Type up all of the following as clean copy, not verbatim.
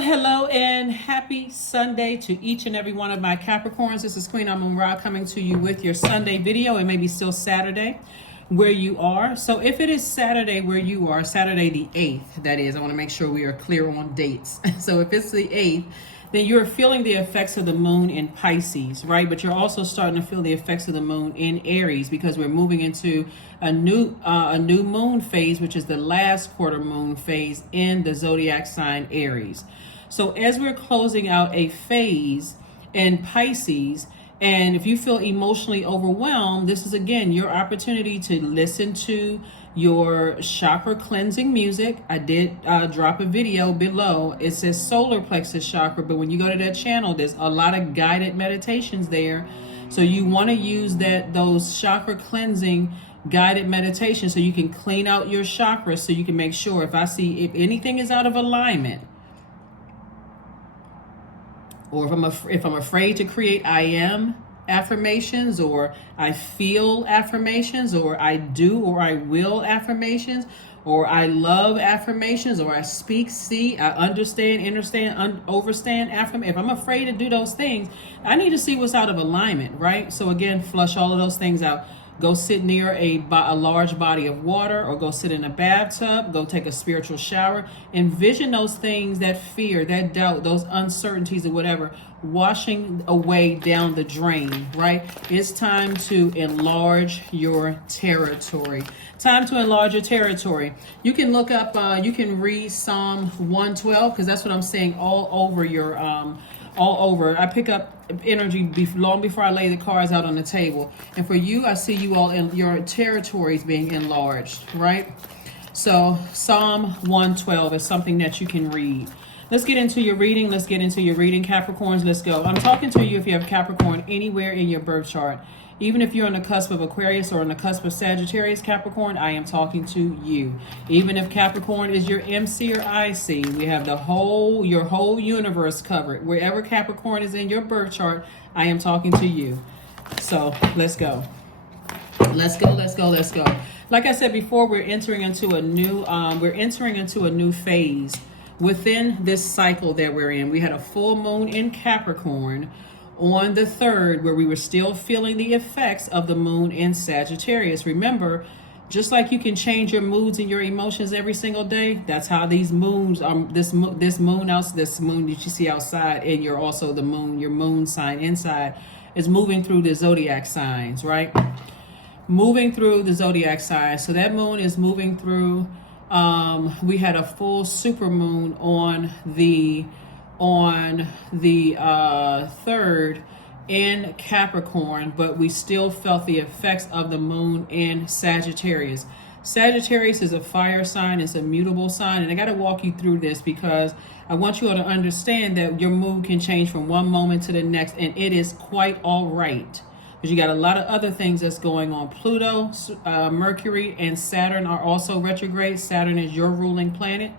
Hello, and happy Sunday to each and every one of my Capricorns. This is Queen Amun Ra coming to you with your Sunday video. It may be still Saturday where you are. So if it is Saturday where you are, Saturday the 8th, that is, I want to make sure we are clear on dates. So if it's the 8th, then you're feeling the effects of the moon in Pisces, right? But you're also starting to feel the effects of the moon in Aries because we're moving into a new moon phase, which is the last quarter moon phase in the zodiac sign Aries. So as we're closing out a phase in Pisces, and if you feel emotionally overwhelmed, this is again your opportunity to listen to your chakra cleansing music. I did drop a video below. It says solar plexus chakra, but when you go to that channel, there's a lot of guided meditations there. So you want to use those chakra cleansing guided meditations so you can clean out your chakras, so you can make sure if anything is out of alignment, or if I'm afraid to create I am affirmations, or I feel affirmations, or I do or I will affirmations, or I love affirmations, or I speak, see, I understand, overstand affirmation. If I'm afraid to do those things, I need to see what's out of alignment, right? So again, flush all of those things out. Go sit near a large body of water, or go sit in a bathtub, go take a spiritual shower. Envision those things, that fear, that doubt, those uncertainties or whatever, washing away down the drain, right? It's time to enlarge your territory. Time to enlarge your territory. You can look up, you can read Psalm 112, because that's what I'm saying all over your, all over. I pick up energy long before I lay the cards out on the table. And for you, I see you all in your territories being enlarged, right? So Psalm 112 is something that you can read. Let's get into your reading. Let's get into your reading, Capricorns. Let's go. I'm talking to you if you have Capricorn anywhere in your birth chart. Even if you're on the cusp of Aquarius or on the cusp of Sagittarius, Capricorn, I am talking to you. Even if Capricorn is your MC or IC, we have your whole universe covered. Wherever Capricorn is in your birth chart, I am talking to you. So let's go. Let's go. Like I said before, we're entering into a new phase within this cycle that we're in. We had a full moon in Capricorn on the 3rd, where we were still feeling the effects of the moon in Sagittarius. Remember, just like you can change your moods and your emotions every single day, that's how these moons, this moon that you see outside, and your moon sign inside, is moving through the zodiac signs, right? Moving through the zodiac signs. So that moon is moving through. We had a full super moon on the 3rd in Capricorn, but we still felt the effects of the moon in Sagittarius. Sagittarius is a fire sign. It's a mutable sign, and I got to walk you through this because I want you all to understand that your mood can change from one moment to the next, and it is quite all right, because you got a lot of other things that's going on. Pluto, Mercury, and Saturn are also retrograde. Saturn is your ruling planet.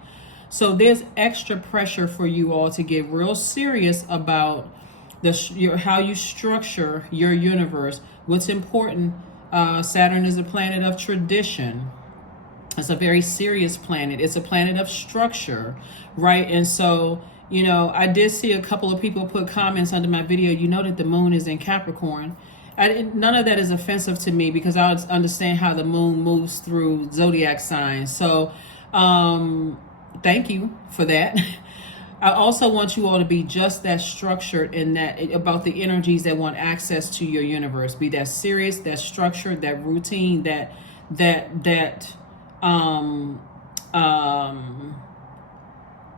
So there's extra pressure for you all to get real serious about how you structure your universe. What's important, Saturn is a planet of tradition. It's a very serious planet. It's a planet of structure, right? And so, I did see a couple of people put comments under my video. You know that the moon is in Capricorn. None of that is offensive to me, because I understand how the moon moves through zodiac signs. So, thank you for that. I also want you all to be just that structured in that about the energies that want access to your universe. Be that serious, that structured, that routine, that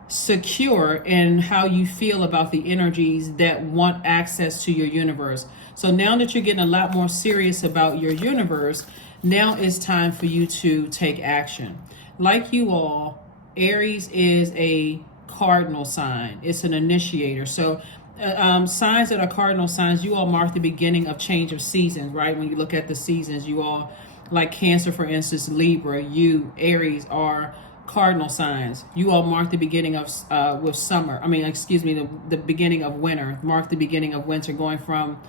secure in how you feel about the energies that want access to your universe. So now that you're getting a lot more serious about your universe, now it's time for you to take action. Like you all, Aries is a cardinal sign. It's an initiator. So signs that are cardinal signs, you all mark the beginning of change of seasons, right? When you look at the seasons, you all, like Cancer, for instance, Libra, Aries are cardinal signs. You all mark the beginning of with summer. The beginning of winter. Mark the beginning of winter, going from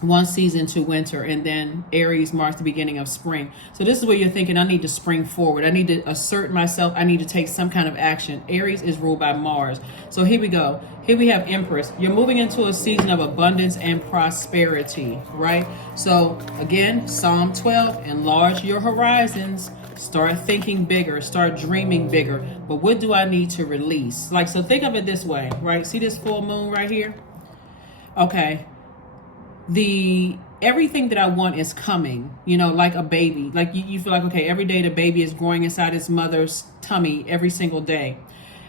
one season to winter, and then Aries marks the beginning of spring. So this is where you're thinking, I need to spring forward, I need to assert myself, I need to take some kind of action. Aries is ruled by Mars. So here we go. Here we have Empress. You're moving into a season of abundance and prosperity, right? So again, Psalm 12, enlarge your horizons. Start thinking bigger, start dreaming bigger. But what do I need to release? Like, so think of it this way, right? See this full moon right here? Okay. Everything that I want is coming, like a baby. Like you feel like, okay, every day the baby is growing inside its mother's tummy every single day.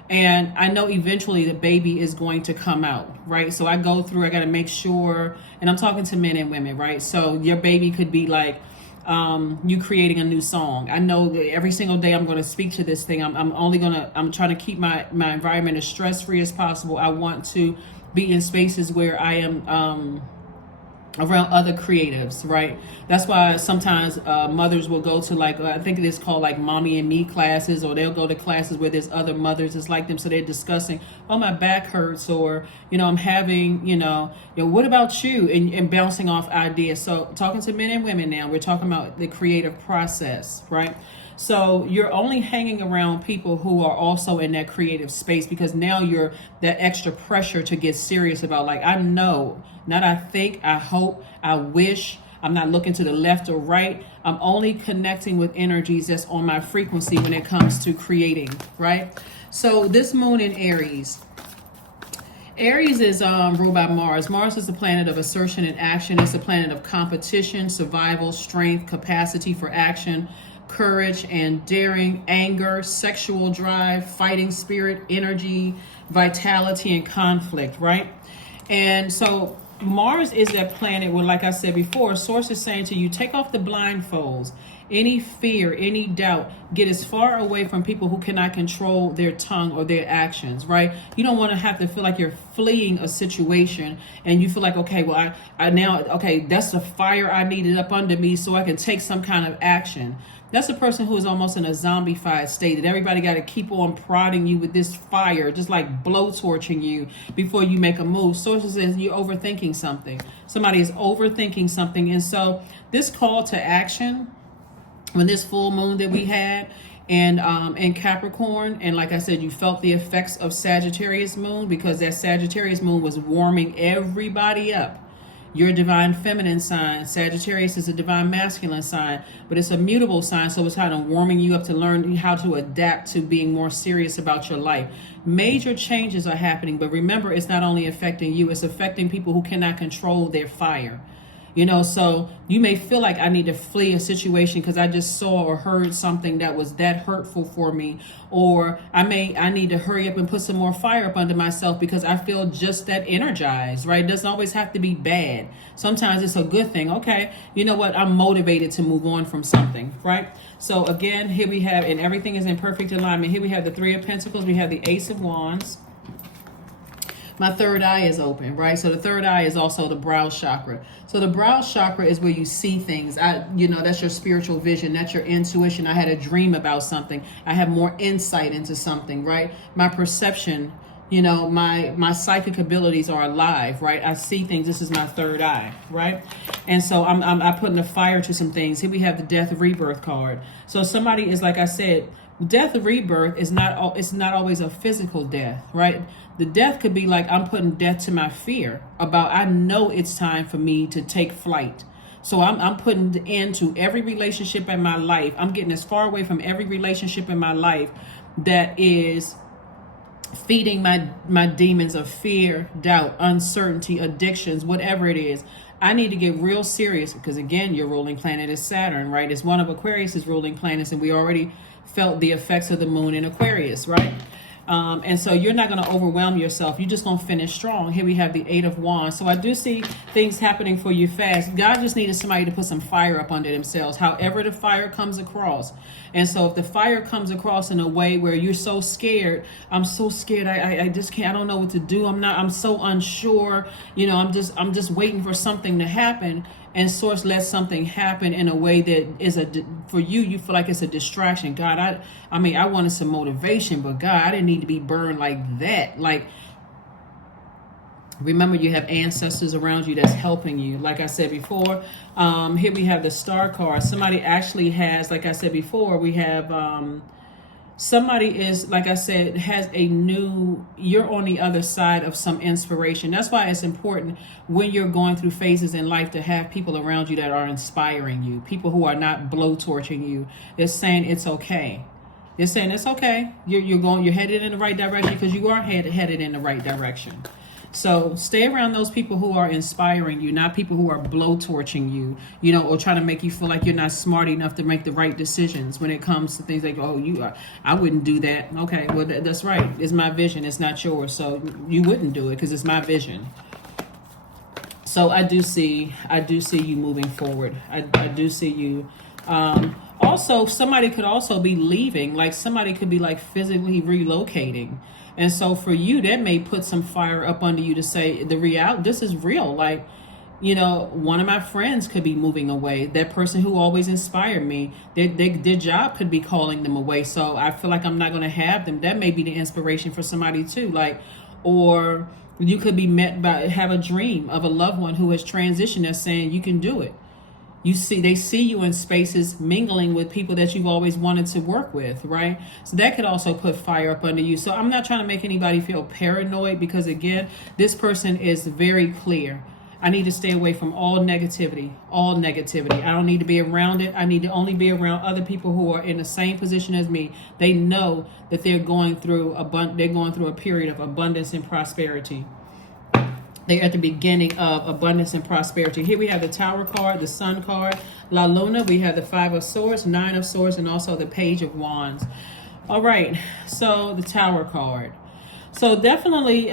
And I know eventually the baby is going to come out, right? So I got to make sure, and I'm talking to men and women, right? So your baby could be like, you creating a new song. I know that every single day I'm going to speak to this thing. I'm trying to keep my environment as stress-free as possible. I want to be in spaces where I am, around other creatives, right? That's why sometimes mothers will go to I think it is called like mommy and me classes, or they'll go to classes where there's other mothers that's like them, so they're discussing, oh, my back hurts, or I'm having, what about you, and bouncing off ideas. So talking to men and women now, we're talking about the creative process, right? So you're only hanging around people who are also in that creative space, because now you're that extra pressure to get serious about, like, I know, not I think, I hope, I wish. I'm not looking to the left or right. I'm only connecting with energies that's on my frequency when it comes to creating, right? So this moon in Aries. Aries is ruled by Mars. Mars is the planet of assertion and action. It's the planet of competition, survival, strength, capacity for action, courage and daring, anger, sexual drive, fighting spirit, energy, vitality, and conflict, right? And so Mars is that planet where, like I said before, Source is saying to you, take off the blindfolds. Any fear, any doubt, get as far away from people who cannot control their tongue or their actions, right? You don't want to have to feel like you're fleeing a situation and you feel like, okay, well, I now, okay, that's the fire I needed up under me so I can take some kind of action. That's a person who is almost in a zombified state, that everybody got to keep on prodding you with this fire, just like blowtorching you before you make a move. Sources says you're overthinking something. Somebody is overthinking something. And so this call to action, when this full moon that we had in Capricorn, and like I said, you felt the effects of Sagittarius moon, because that Sagittarius moon was warming everybody up. You're a divine feminine sign. Sagittarius is a divine masculine sign, but it's a mutable sign, so it's kind of warming you up to learn how to adapt to being more serious about your life. Major changes are happening, but remember, it's not only affecting you, it's affecting people who cannot control their fire. So you may feel like I need to flee a situation because I just saw or heard something that was that hurtful for me, or I need to hurry up and put some more fire up under myself because I feel just that energized, right? It doesn't always have to be bad. Sometimes it's a good thing. Okay, you know what? I'm motivated to move on from something, right? So again, here we have, and everything is in perfect alignment. Here we have the Three of Pentacles. We have the Ace of Wands. My third eye is open, right? So the third eye is also the brow chakra. So the brow chakra is where you see things. That's your spiritual vision. That's your intuition. I had a dream about something. I have more insight into something, right? My perception, my psychic abilities are alive, right? I see things. This is my third eye, right? And so I'm putting the fire to some things. Here we have the Death Rebirth card. So somebody is, like I said, death of rebirth is not always a physical death, right? The death could be like, I'm putting death to my fear about, I know it's time for me to take flight. So I'm putting an end to every relationship in my life. I'm getting as far away from every relationship in my life that is feeding my demons of fear, doubt, uncertainty, addictions, whatever it is. I need to get real serious because, again, your ruling planet is Saturn, right? It's one of Aquarius's ruling planets, and we already felt the effects of the moon in Aquarius, right? And so you're not going to overwhelm yourself. You're just going to finish strong. Here we have the Eight of Wands. So I do see things happening for you fast. God just needed somebody to put some fire up under themselves, however the fire comes across. And so if the fire comes across in a way where you're so scared, I'm so scared, I just can't, I don't know what to do. I'm so unsure. I'm just waiting for something to happen. And Source lets something happen in a way that is for you feel like it's a distraction. God, I wanted some motivation, but God, I didn't need to be burned like that. Like, Remember, you have ancestors around you that's helping you. Like I said before, here we have the star card. Somebody actually has, like I said before, we have somebody is, like I said, has a new, you're on the other side of some inspiration. That's why it's important when you're going through phases in life to have people around you that are inspiring you, people who are not blowtorching you. They're saying it's okay. They're saying it's okay. You're headed in the right direction, because you are headed in the right direction. So stay around those people who are inspiring you, not people who are blowtorching you, or trying to make you feel like you're not smart enough to make the right decisions when it comes to things like, oh, I wouldn't do that. Okay, well, that's right. It's my vision. It's not yours. So you wouldn't do it because it's my vision. So I do see you moving forward. I do see you. Also, somebody could also be leaving. Like somebody could be like physically relocating. And so for you, that may put some fire up under you to say this is real. Like, one of my friends could be moving away. That person who always inspired me, their job could be calling them away. So I feel like I'm not going to have them. That may be the inspiration for somebody too. Like, or you could be have a dream of a loved one who has transitioned that's saying you can do it. They see you in spaces mingling with people that you've always wanted to work with, right? So that could also put fire up under you. So I'm not trying to make anybody feel paranoid, because again, this person is very clear. I need to stay away from all negativity. I don't need to be around it. I need to only be around other people who are in the same position as me. They know that they're going through a period of abundance and prosperity. They're at the beginning of abundance and prosperity. Here we have the Tower card, the Sun card, La Luna. We have the Five of Swords, Nine of Swords, and also the Page of Wands. All right, so the Tower card. So definitely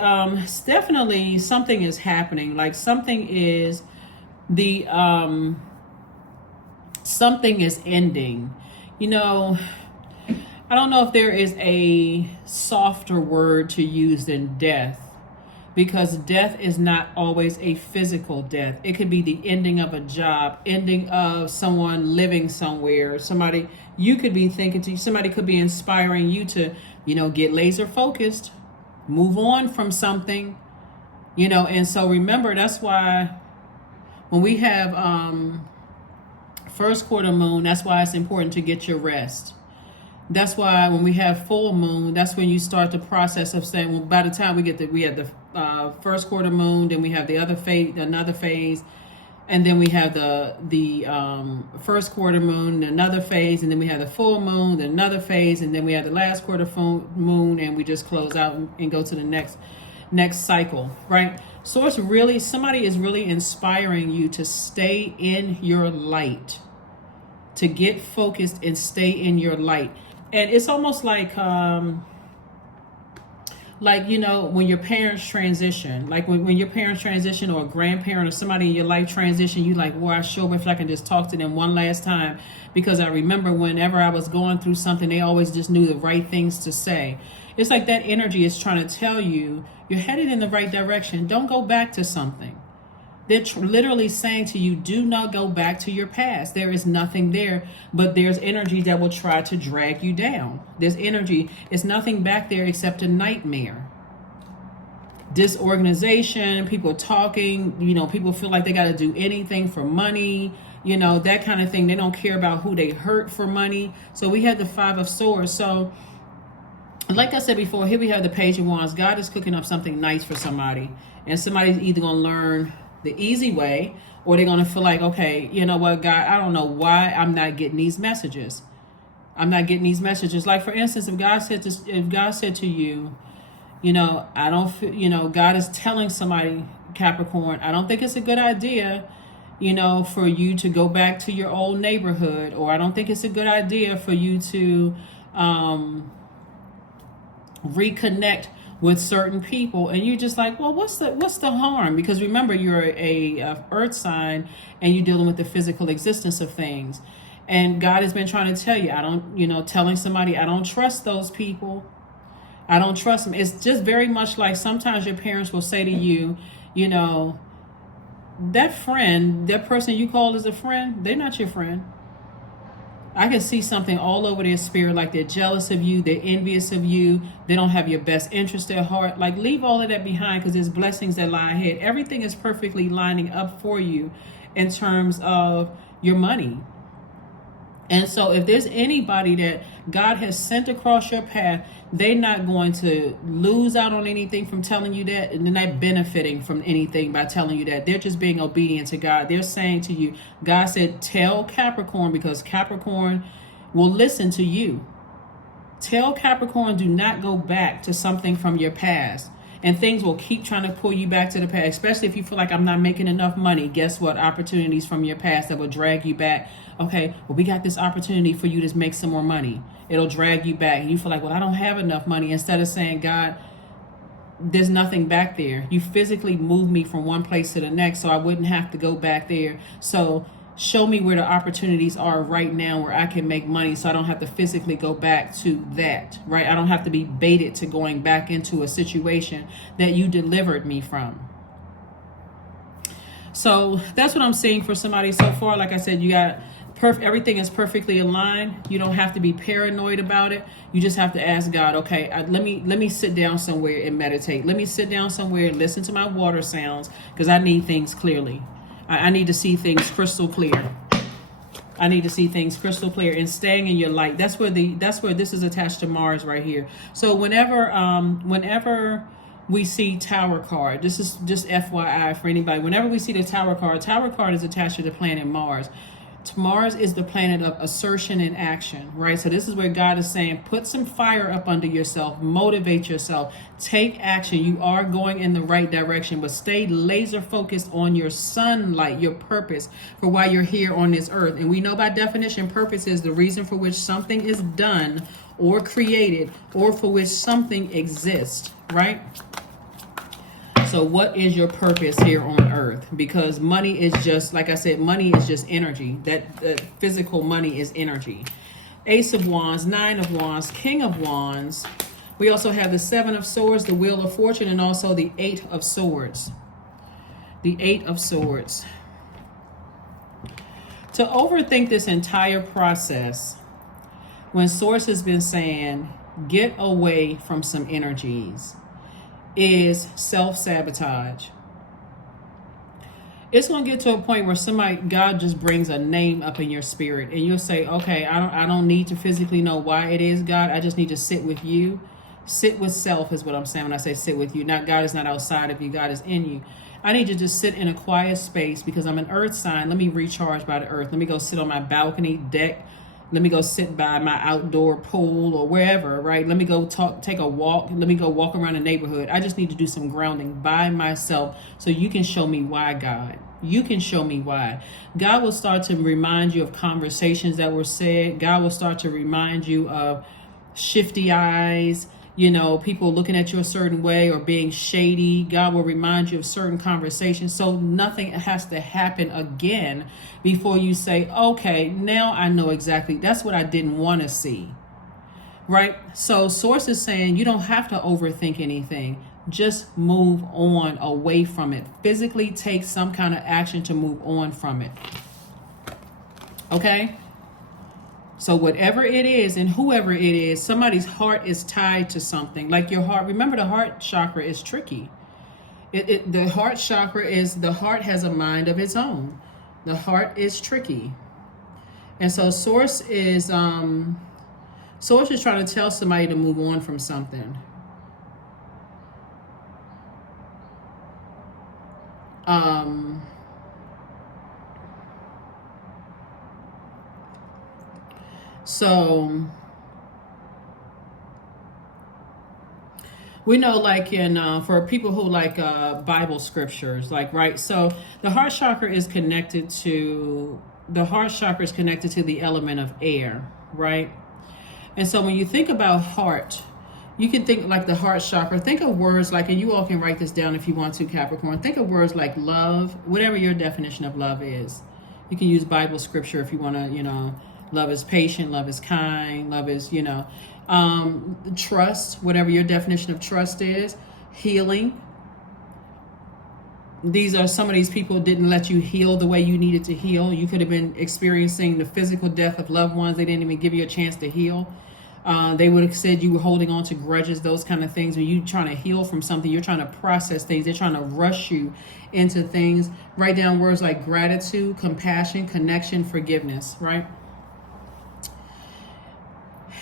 something is happening. Like something is something is ending. I don't know if there is a softer word to use than death. Because death is not always a physical death. It could be the ending of a job, ending of someone living somewhere. Somebody could be inspiring you to, get laser focused, move on from something, and so remember, that's why when we have first quarter moon, that's why it's important to get your rest. That's why when we have full moon, that's when you start the process of saying, well, by the time we have the first quarter moon, then we have the another phase, and then we have the first quarter moon, another phase, and then we have the full moon, then another phase, and then we have the last quarter moon, and we just close out and go to the next cycle, right? So somebody is really inspiring you to stay in your light, to get focused and stay in your light. And it's almost like when your parents transition, like when your parents transition, or a grandparent or somebody in your life transition, you like, well, I sure wish I can just talk to them one last time, because I remember whenever I was going through something, they always just knew the right things to say. It's like that energy is trying to tell you you're headed in the right direction. Don't go back to something. They're literally saying to you, do not go back to your past. There is nothing there, but there's energy that will try to drag you down. There's energy. It's nothing back there except a nightmare. Disorganization, people talking, people feel like they got to do anything for money, that kind of thing. They don't care about who they hurt for money. So we had the Five of Swords. So like I said before, here we have the Page of Wands. God is cooking up something nice for somebody, and somebody's either going to learn the easy way, or they're going to feel like, okay, you know what, God, I don't know why I'm not getting these messages. Like, for instance, if God said to you, I don't feel, God is telling somebody, Capricorn, I don't think it's a good idea, for you to go back to your old neighborhood, or I don't think it's a good idea for you to reconnect with certain people. And you're just like, well, what's the harm? Because remember, you're a earth sign, and you're dealing with the physical existence of things. And God has been trying to tell you, telling somebody, I don't trust those people. I don't trust them. It's just very much like sometimes your parents will say to you, that person you call as a friend, they're not your friend. I can see something all over their spirit, like they're jealous of you, they're envious of you, they don't have your best interest at heart. Like, leave all of that behind, because there's blessings that lie ahead. Everything is perfectly lining up for you in terms of your money. And so if there's anybody that God has sent across your path, they're not going to lose out on anything from telling you that, and they're not benefiting from anything by telling you that. They're just being obedient to God. They're saying to you, God said, tell Capricorn, because Capricorn will listen to you. Tell Capricorn, do not go back to something from your past. And things will keep trying to pull you back to the past, especially if you feel like I'm not making enough money. Guess what? Opportunities from your past that will drag you back. Okay, well, we got this opportunity for you to make some more money. It'll drag you back. And you feel like, well, I don't have enough money. Instead of saying, God, there's nothing back there. You physically moved me from one place to the next, so I wouldn't have to go back there. So show me where the opportunities are right now where I can make money, so I don't have to physically go back to that, right? I don't have to be baited to going back into a situation that you delivered me from. So that's what I'm seeing for somebody so far. Like I said, you got everything is perfectly aligned. You don't have to be paranoid about it. You just have to ask God, okay, let me sit down somewhere and meditate. Let me sit down somewhere and listen to my water sounds, because I need things clearly. I need to see things crystal clear. I need to see things crystal clear, and staying in your light. That's where this is attached to Mars right here. So whenever we see Tower card, this is just FYI for anybody. Whenever we see the Tower card is attached to the planet Mars. Mars is the planet of assertion and action, right? So this is where God is saying, put some fire up under yourself, motivate yourself, take action. You are going in the right direction, but stay laser focused on your sunlight, your purpose for why you're here on this earth. And we know by definition, purpose is the reason for which something is done or created, or for which something exists, right? So what is your purpose here on earth? Because money is just, like I said, money is just energy. That physical money is energy. Ace of Wands, Nine of Wands, King of Wands. We also have the Seven of Swords, the Wheel of Fortune, and also the Eight of Swords. The Eight of Swords. To overthink this entire process, when Source has been saying, get away from some energies, is self-sabotage. It's going to get to a point where God just brings a name up in your spirit, and you'll say, okay, I don't need to physically know why it is, God. I just need to sit with you. Sit with self is what I'm saying when I say sit with you. Not God is not outside of you. God is in you. I need to just sit in a quiet space because I'm an earth sign. Let me recharge by the earth. Let me go sit on my balcony deck. Let me go sit by my outdoor pool or wherever, right? Let me go take a walk. Let me go walk around the neighborhood. I just need to do some grounding by myself so you can show me why, God. You can show me why. God will start to remind you of conversations that were said. God will start to remind you of shifty eyes, people looking at you a certain way or being shady. God will remind you of certain conversations. So nothing has to happen again before you say, okay, now I know exactly. That's what I didn't want to see. Right? So Source is saying you don't have to overthink anything. Just move on away from it. Physically take some kind of action to move on from it. Okay? So whatever it is and whoever it is, somebody's heart is tied to something. Like your heart. Remember, the heart chakra is tricky. The heart chakra the heart has a mind of its own. The heart is tricky. And so Source is trying to tell somebody to move on from something. So we know, like for people who like Bible scriptures, like, right? So the heart chakra is connected to the element of air, right? And so when you think about heart, you can think like the heart chakra. Think of words like, and you all can write this down if you want to, Capricorn. Think of words like love, whatever your definition of love is. You can use Bible scripture if you want to, love is patient, love is kind, love is, trust, whatever your definition of trust is, healing, these are some of these people didn't let you heal the way you needed to heal. You could have been experiencing the physical death of loved ones. They didn't even give you a chance to heal. They would have said you were holding on to grudges, those kind of things. When you're trying to heal from something, you're trying to process things. They're trying to rush you into things. Write down words like gratitude, compassion, connection, forgiveness, right?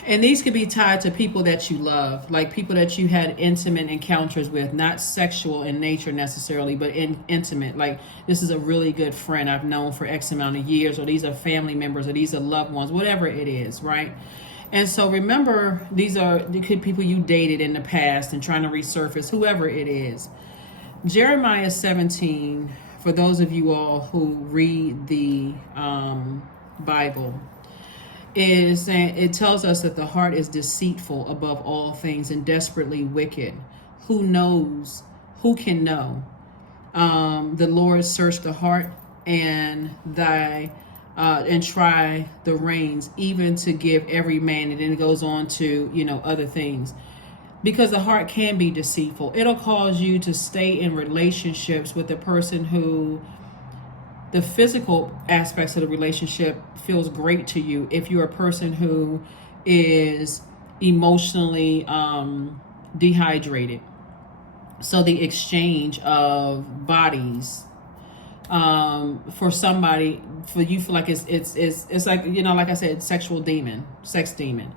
And these could be tied to people that you love, like people that you had intimate encounters with, not sexual in nature necessarily, but intimate. Like, this is a really good friend I've known for X amount of years, or these are family members, or these are loved ones, whatever it is, right? And so remember, they could be people you dated in the past and trying to resurface, whoever it is. Jeremiah 17, for those of you all who read the Bible, it tells us that the heart is deceitful above all things and desperately wicked. Who knows? Who can know? The Lord searched the heart and try the reins, even to give every man. And then it goes on to, other things. Because the heart can be deceitful. It'll cause you to stay in relationships with the person who the physical aspects of the relationship feels great to you if you're a person who is emotionally dehydrated. So the exchange of bodies for somebody, for you feel like it's like, like I said, sex demon.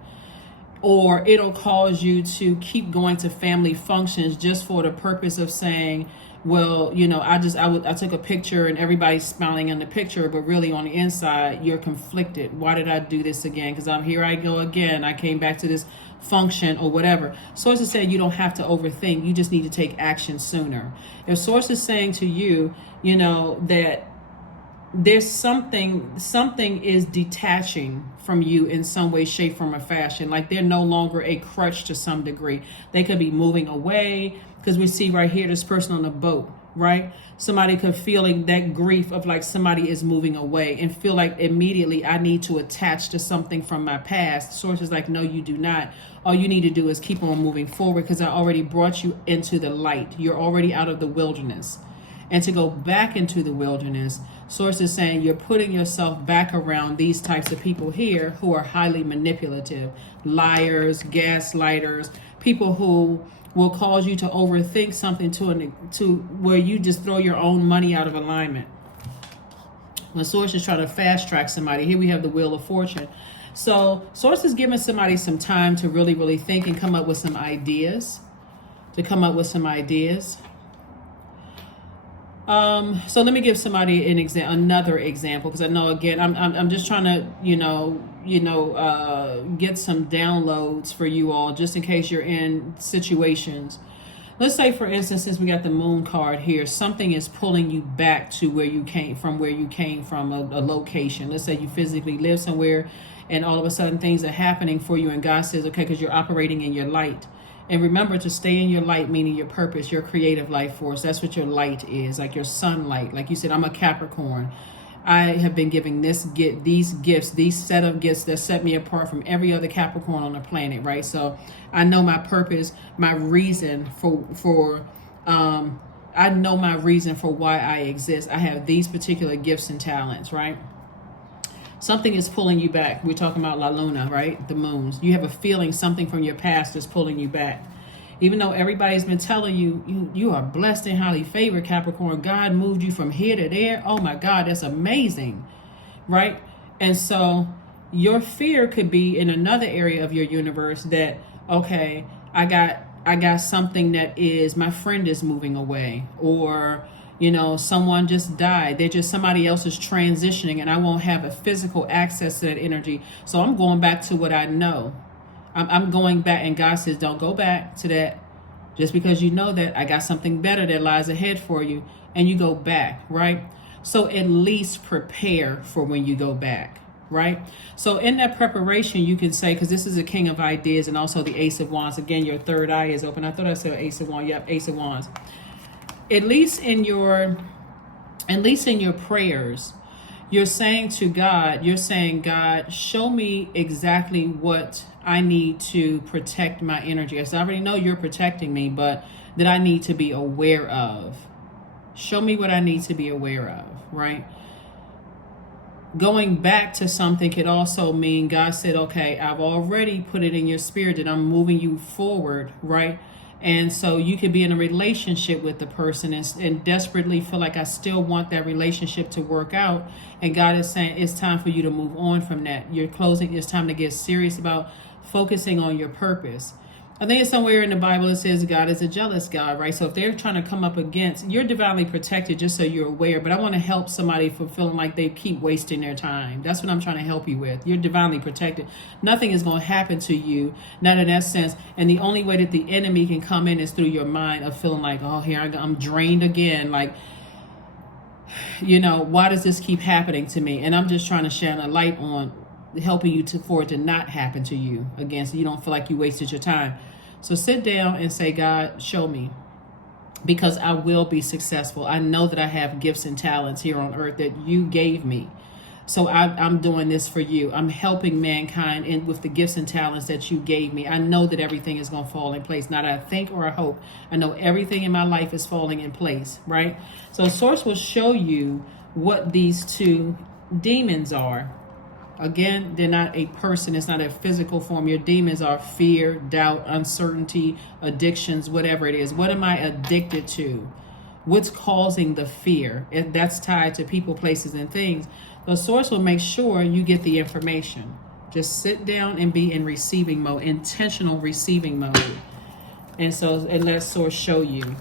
Or it'll cause you to keep going to family functions just for the purpose of saying, well, I took a picture and everybody's smiling in the picture, but really on the inside, you're conflicted. Why did I do this again? Because here I go again. I came back to this function or whatever. Sources say you don't have to overthink. You just need to take action sooner. If source is saying to you, that there's something is detaching from you in some way, shape, form, or fashion. Like they're no longer a crutch to some degree. They could be moving away, because we see right here this person on a boat, right? Somebody could feeling that grief of like somebody is moving away and feel like immediately I need to attach to something from my past. Source is like, no, you do not. All you need to do is keep on moving forward, because I already brought you into the light. You're already out of the wilderness. And to go back into the wilderness, source is saying you're putting yourself back around these types of people here who are highly manipulative, liars, gaslighters, people who will cause you to overthink something to where you just throw your own money out of alignment. When source is trying to fast track somebody, here we have the Wheel of Fortune. So source is giving somebody some time to really, really think and come up with some ideas. So let me give somebody another example, because I know, again, I'm just trying to get some downloads for you all, just in case you're in situations. Let's say, for instance, since we got the Moon card here, something is pulling you back to where you came from, a location. Let's say you physically live somewhere, and all of a sudden things are happening for you, and God says, okay, because you're operating in your light. And remember to stay in your light, meaning your purpose, your creative life force. That's what your light is, like your sunlight. Like you said, I'm a Capricorn. I have been giving these gifts, these set of gifts that set me apart from every other Capricorn on the planet, right? So I know my purpose, my reason I know my reason for why I exist. I have these particular gifts and talents, right? Something is pulling you back. We're talking about La Luna, right? The moons. You have a feeling something from your past is pulling you back. Even though everybody's been telling you are blessed and highly favored, Capricorn. God moved you from here to there. Oh my God, that's amazing, right? And so your fear could be in another area of your universe that, okay, I got something that is, my friend is moving away, or someone just died. Somebody else is transitioning, and I won't have a physical access to that energy. So I'm going back to what I know. I'm going back, and God says, don't go back to that. Just because you know that, I got something better that lies ahead for you, and you go back, right? So at least prepare for when you go back, right? So in that preparation, you can say, because this is a King of Ideas and also the Ace of Wands. Again, your third eye is open. I thought I said Ace of Wands. Yep, Ace of Wands. At least in your prayers, you're saying to God, God, show me exactly what I need to protect my energy. I already know you're protecting me, but that I need to be aware of. Show me what I need to be aware of, right? Going back to something could also mean God said, okay, I've already put it in your spirit that I'm moving you forward, right? And so you could be in a relationship with the person and desperately feel like I still want that relationship to work out. And God is saying it's time for you to move on from that. You're closing. It's time to get serious about focusing on your purpose. I think it's somewhere in the Bible it says God is a jealous God, right? So if they're trying to come up against, you're divinely protected, just so you're aware. But I want to help somebody from feeling like they keep wasting their time. That's what I'm trying to help you with. You're divinely protected. Nothing is going to happen to you, not in that sense. And the only way that the enemy can come in is through your mind of feeling like, oh, here I go, I'm drained again. Like, you know, why does this keep happening to me? And I'm just trying to shine a light on helping you for it to not happen to you again, so you don't feel like you wasted your time. So sit down and say, God, show me, because I will be successful. I know that I have gifts and talents here on earth that you gave me. So I'm doing this for you. I'm helping mankind in with the gifts and talents that you gave me. I know that everything is going to fall in place. Not I think or I hope. I know everything in my life is falling in place, right? So Source will show you what these two demons are. Again, they're not a person. It's not a physical form. Your demons are fear, doubt, uncertainty, addictions, whatever it is. What am I addicted to? What's causing the fear? If that's tied to people, places, and things. The Source will make sure you get the information. Just sit down and be in receiving mode, intentional receiving mode. And let Source show you.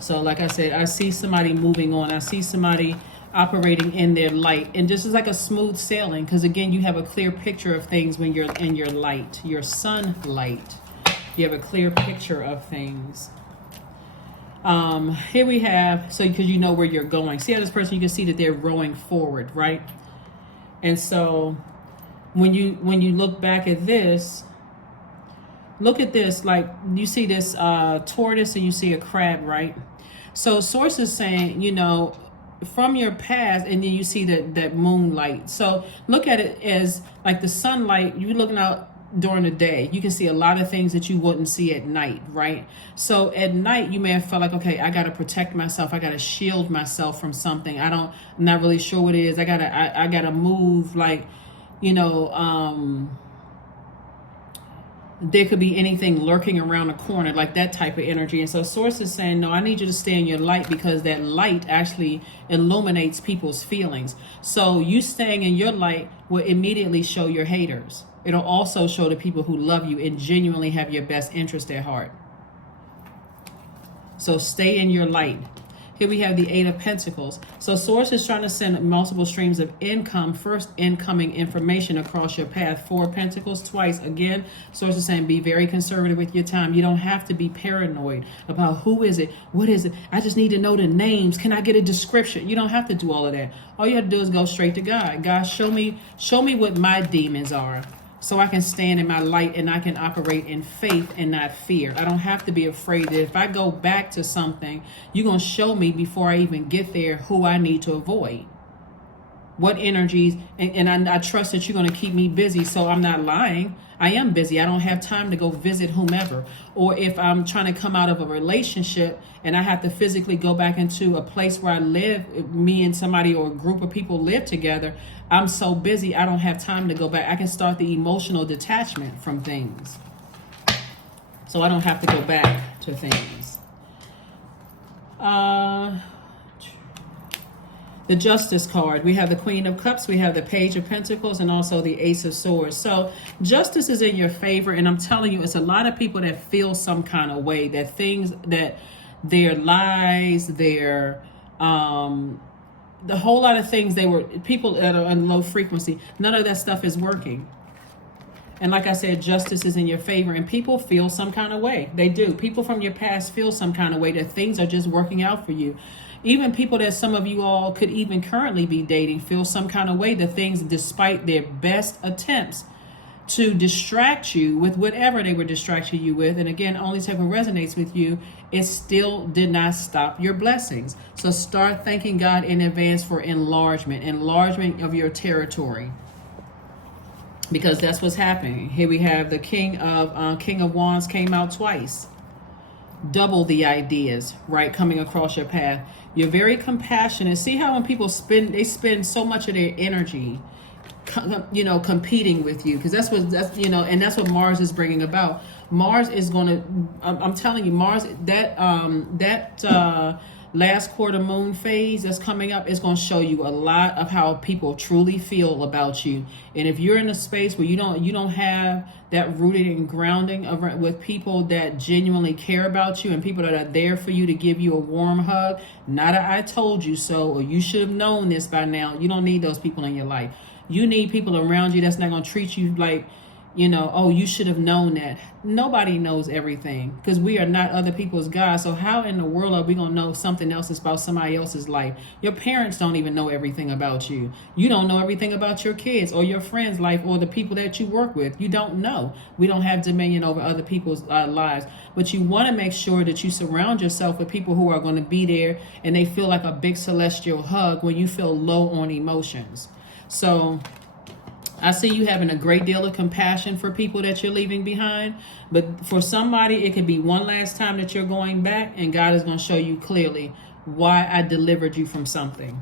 So like I said, I see somebody moving on. I see somebody operating in their light, and this is like a smooth sailing, because again, you have a clear picture of things when you're in your light, your sunlight. You have a clear picture of things. Here we have, so because you know where you're going. See how this person, you can see that they're rowing forward, right? And so when you look back at this, look at this, like you see this tortoise and you see a crab, right? So Source is saying, you know, from your past, and then you see that moonlight. So look at it as like the sunlight. You're looking out during the day, you can see a lot of things that you wouldn't see at night, right? So at night, you may have felt like, okay, I got to protect myself. I got to shield myself from something. I'm not really sure what it is. I gotta move, like, you know, there could be anything lurking around the corner, like that type of energy. And so Source is saying, no, I need you to stay in your light, because that light actually illuminates people's feelings. So you staying in your light will immediately show your haters. It'll also show the people who love you and genuinely have your best interest at heart. So stay in your light. Here we have the Eight of Pentacles. So Source is trying to send multiple streams of income, first incoming information across your path. Four of Pentacles twice. Again, Source is saying be very conservative with your time. You don't have to be paranoid about who is it, what is it. I just need to know the names. Can I get a description? You don't have to do all of that. All you have to do is go straight to God. God, show me what my demons are, so I can stand in my light and I can operate in faith and not fear. I don't have to be afraid that if I go back to something, you're going to show me before I even get there who I need to avoid. What energies, and I trust that you're going to keep me busy, so I'm not lying. I am busy. I don't have time to go visit whomever. Or if I'm trying to come out of a relationship and I have to physically go back into a place where I live, me and somebody or a group of people live together, I'm so busy, I don't have time to go back. I can start the emotional detachment from things, so I don't have to go back to things. The Justice card. We have the Queen of Cups, we have the Page of Pentacles, and also the Ace of Swords. So justice is in your favor, and I'm telling you, it's a lot of people that feel some kind of way, that things, that their lies, their the whole lot of things, people that are on low frequency, none of that stuff is working. And like I said, justice is in your favor, and people feel some kind of way. They do. People from your past feel some kind of way that things are just working out for you. Even people that some of you all could even currently be dating feel some kind of way that things, despite their best attempts to distract you with whatever they were distracting you with, and again, only type of resonates with you, it still did not stop your blessings. So start thanking God in advance for enlargement of your territory, because that's what's happening. Here we have the King of Wands came out twice. double the ideas, right, coming across your path. You're very compassionate. See how when people spend so much of their energy, competing with you, because that's and that's what Mars is bringing about. Mars is going to, I'm telling you, Mars, that last quarter moon phase that's coming up is going to show you a lot of how people truly feel about you. And if you're in a space where you don't have that rooted and grounding with people that genuinely care about you and people that are there for you to give you a warm hug, not a I told you so, or you should have known this by now. You don't need those people in your life. You need people around you that's not going to treat you like, oh, you should have known that. Nobody knows everything, because we are not other people's gods. So how in the world are we going to know something else is about somebody else's life? Your parents don't even know everything about you. You don't know everything about your kids or your friends' life or the people that you work with. You don't know. We don't have dominion over other people's lives. But you want to make sure that you surround yourself with people who are going to be there and they feel like a big celestial hug when you feel low on emotions. So I see you having a great deal of compassion for people that you're leaving behind. But for somebody, it could be one last time that you're going back, and God is going to show you clearly why I delivered you from something.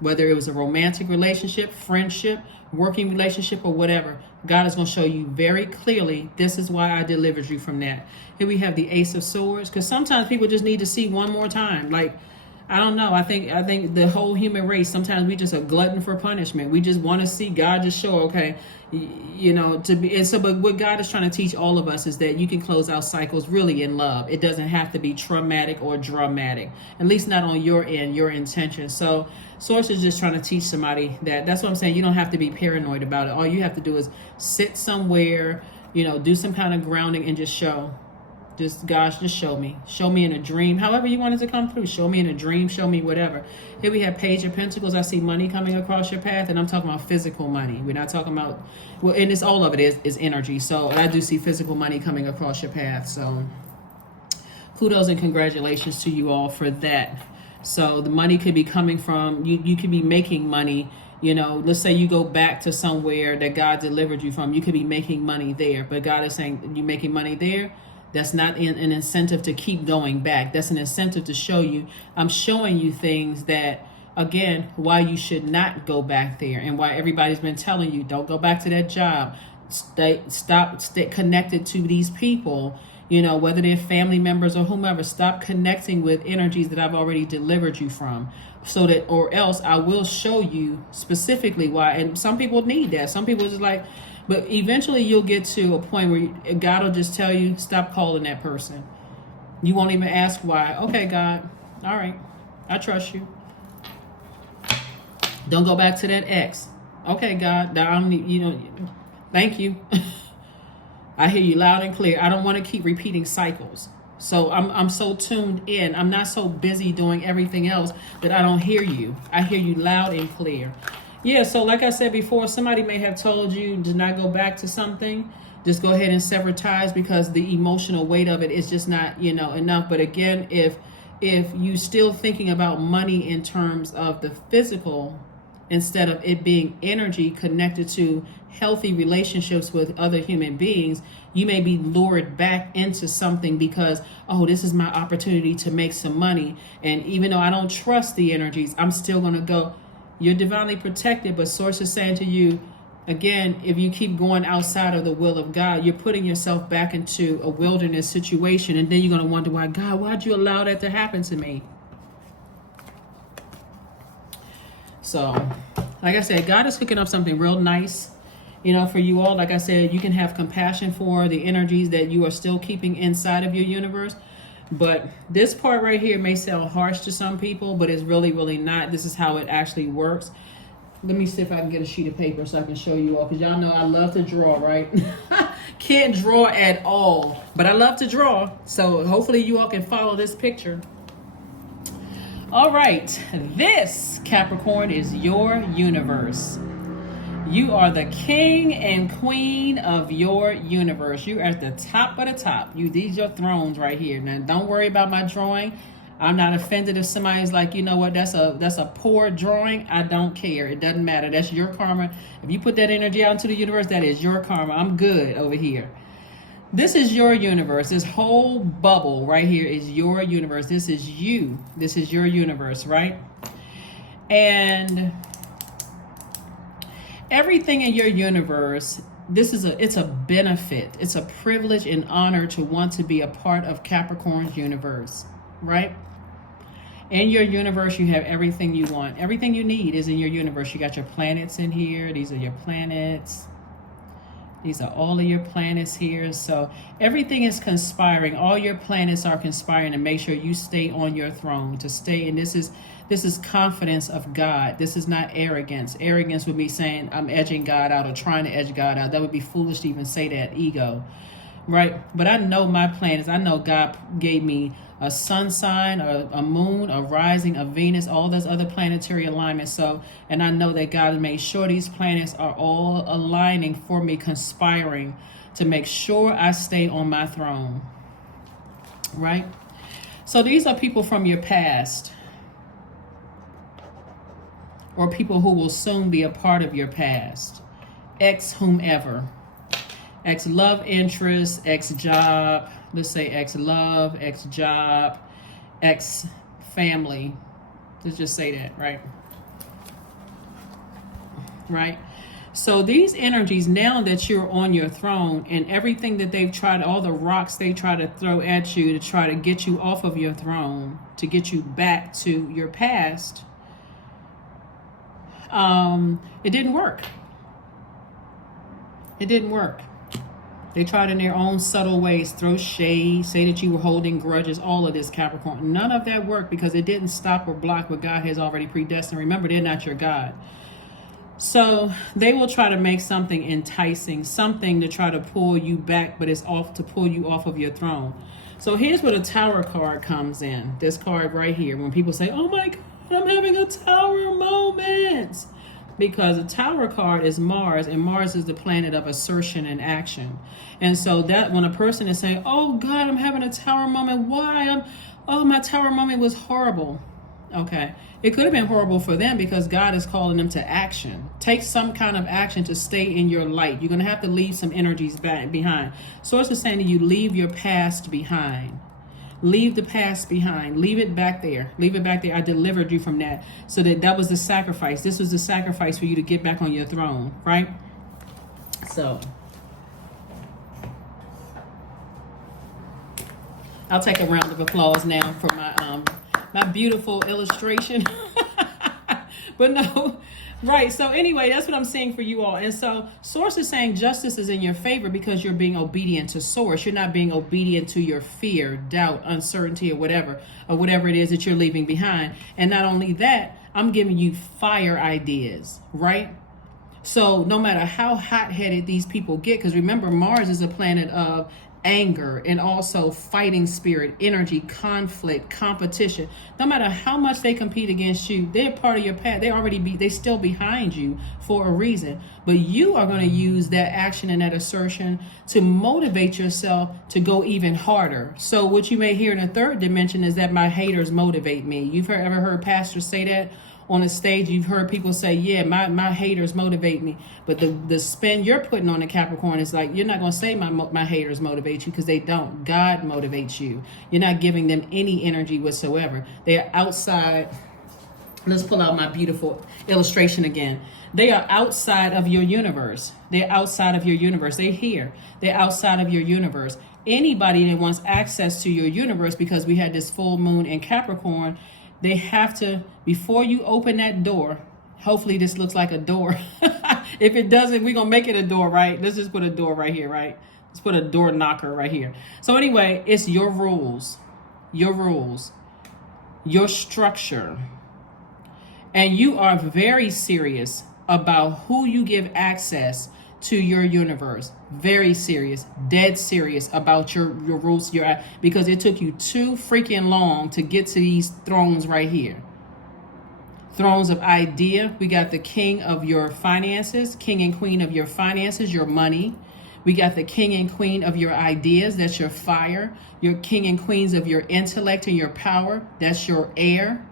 Whether it was a romantic relationship, friendship, working relationship, or whatever, God is going to show you very clearly, this is why I delivered you from that. Here we have the Ace of Swords, because sometimes people just need to see one more time. Like, I don't know. I think the whole human race, sometimes we just a glutton for punishment. We just want to see God just show, okay, to be. And so, but what God is trying to teach all of us is that you can close out cycles really in love. It doesn't have to be traumatic or dramatic, at least not on your end, your intention. So Source is just trying to teach somebody that's what I'm saying. You don't have to be paranoid about it. All you have to do is sit somewhere, do some kind of grounding and just show. Just show me in a dream, however you want it to come through. Show me in a dream, show me whatever. Here we have Page of Pentacles. I see money coming across your path, and I'm talking about physical money. We're not talking about, and it's all of it is energy. So I do see physical money coming across your path. So kudos and congratulations to you all for that. So the money could be coming from, you could be making money. Let's say you go back to somewhere that God delivered you from. You could be making money there, but God is saying you're making money there. That's not an incentive to keep going back. That's an incentive to show you. I'm showing you things that, again, why you should not go back there, and why everybody's been telling you, don't go back to that job. Stay connected to these people, whether they're family members or whomever. Stop connecting with energies that I've already delivered you from, so that, or else I will show you specifically why. And some people need that. Some people just like, but eventually you'll get to a point where God will just tell you, stop calling that person. You won't even ask why. Okay, God. All right. I trust you. Don't go back to that ex. Okay, God. I don't need, thank you. I hear you loud and clear. I don't want to keep repeating cycles. So I'm so tuned in. I'm not so busy doing everything else that I don't hear you. I hear you loud and clear. Yeah, so like I said before, somebody may have told you to not go back to something. Just go ahead and sever ties, because the emotional weight of it is just not, enough. But again, if you still thinking about money in terms of the physical, instead of it being energy connected to healthy relationships with other human beings, you may be lured back into something because, oh, this is my opportunity to make some money. And even though I don't trust the energies, I'm still going to go. You're divinely protected, but Source is saying to you, again, if you keep going outside of the will of God, you're putting yourself back into a wilderness situation, and then you're going to wonder, why, God, why'd you allow that to happen to me? So, like I said, God is cooking up something real nice, for you all. Like I said, you can have compassion for the energies that you are still keeping inside of your universe. But this part right here may sound harsh to some people, but it's really, really not. This is how it actually works. Let me see if I can get a sheet of paper so I can show you all, because y'all know I love to draw, right? Can't draw at all, but I love to draw. So hopefully you all can follow this picture. All right, this, Capricorn, is your universe. You are the king and queen of your universe. You're at the top of the top. These are your thrones right here. Now, don't worry about my drawing. I'm not offended if somebody's like, you know what, that's a poor drawing. I don't care. It doesn't matter. That's your karma. If you put that energy out into the universe, that is your karma. I'm good over here. This is your universe. This whole bubble right here is your universe. This is you. This is your universe, right? And everything in your universe, it's a benefit. It's a privilege and honor to want to be a part of Capricorn's universe, right? In your universe, you have everything you want. Everything you need is in your universe. You got your planets in here. These are your planets. These are all of your planets here. So everything is conspiring. All your planets are conspiring to make sure you stay on your throne, to stay. And this is confidence of God. This is not arrogance. Arrogance would be saying I'm edging God out or trying to edge God out. That would be foolish to even say that. Ego, right? But I know my planets. I know God gave me a sun sign, a moon, a rising, a Venus, all those other planetary alignments. So, and I know that God made sure these planets are all aligning for me, conspiring to make sure I stay on my throne, right? So these are people from your past, or people who will soon be a part of your past. Ex whomever. Ex love interest, ex job. Let's say ex love, ex job, ex family. Let's just say that, right? Right? So these energies, now that you're on your throne, and everything that they've tried, all the rocks they try to throw at you to try to get you off of your throne, to get you back to your past, it didn't work. It didn't work. They tried in their own subtle ways, throw shade, say that you were holding grudges, all of this, Capricorn. None of that worked because it didn't stop or block what God has already predestined. Remember, they're not your God. So they will try to make something enticing, something to try to pull you back, but it's off to pull you off of your throne. So here's where the Tower card comes in. This card right here. When people say, oh my God, I'm having a Tower moment. Because the Tower card is Mars, and Mars is the planet of assertion and action. And so that when a person is saying, oh God, I'm having a Tower moment. Why? My Tower moment was horrible. Okay. It could have been horrible for them because God is calling them to action. Take some kind of action to stay in your light. You're going to have to leave some energies back behind. Source is saying to you, leave your past behind. Leave the past behind. Leave it back there. Leave it back there. I delivered you from that. So that was the sacrifice. This was the sacrifice for you to get back on your throne, right? So I'll take a round of applause now for my beautiful illustration. But no, right. So anyway, that's what I'm saying for you all. And so Source is saying justice is in your favor because you're being obedient to Source. You're not being obedient to your fear, doubt, uncertainty, or whatever it is that you're leaving behind. And not only that, I'm giving you fire ideas, right? So no matter how hot-headed these people get, because remember, Mars is a planet of anger and also fighting spirit, energy, conflict, competition. No matter how much they compete against you, they're part of your path. They still behind you for a reason. But you are going to use that action and that assertion to motivate yourself to go even harder. So what you may hear in the third dimension is that my haters motivate me. You've ever heard pastors say that? On the stage, you've heard people say, yeah, my haters motivate me. But the spin you're putting on the Capricorn is like, you're not going to say my haters motivate you, because they don't. God motivates you. You're not giving them any energy whatsoever. They're outside. Let's pull out my beautiful illustration again. They are outside of your universe. They're outside of your universe. They're here. They're outside of your universe. Anybody that wants access to your universe, because we had this full moon in Capricorn, they have to, before you open that door, hopefully this looks like a door. If it doesn't, we're going to make it a door, right? Let's just put a door right here, right? Let's put a door knocker right here. So anyway, it's your rules, your structure. And you are very serious about who you give access to your universe. Very serious, dead serious about your rules, because it took you too freaking long to get to these thrones right here. Thrones of idea. We got the king of your finances, king and queen of your finances, your money. We got the king and queen of your ideas, that's your fire. Your king and queens of your intellect and your power, that's your air.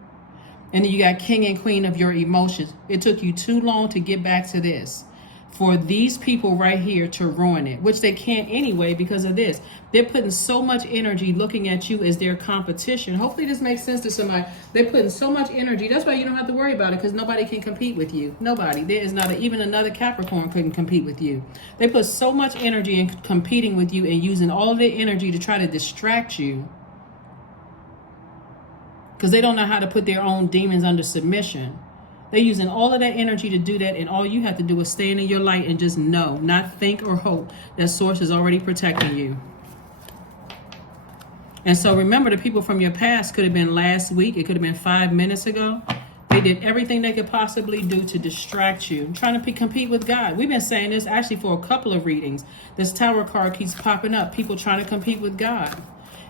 And then you got king and queen of your emotions. It took you too long to get back to this. for these people right here to ruin it, which they can't anyway because of this. They're putting so much energy looking at you as their competition. Hopefully this makes sense to somebody. They're putting so much energy. That's why you don't have to worry about it, because nobody can compete with you. Nobody. There is not even another Capricorn couldn't compete with you. They put so much energy in competing with you and using all of their energy to try to distract you, because they don't know how to put their own demons under submission. They're using all of that energy to do that, and all you have to do is stand in your light and just know, not think or hope, that source is already protecting you. And so remember, the people from your past could have been last week. It could have been 5 minutes ago. They did everything they could possibly do to distract you, trying to compete with God. We've been saying this actually for a couple of readings. This Tower card keeps popping up. People trying to compete with God.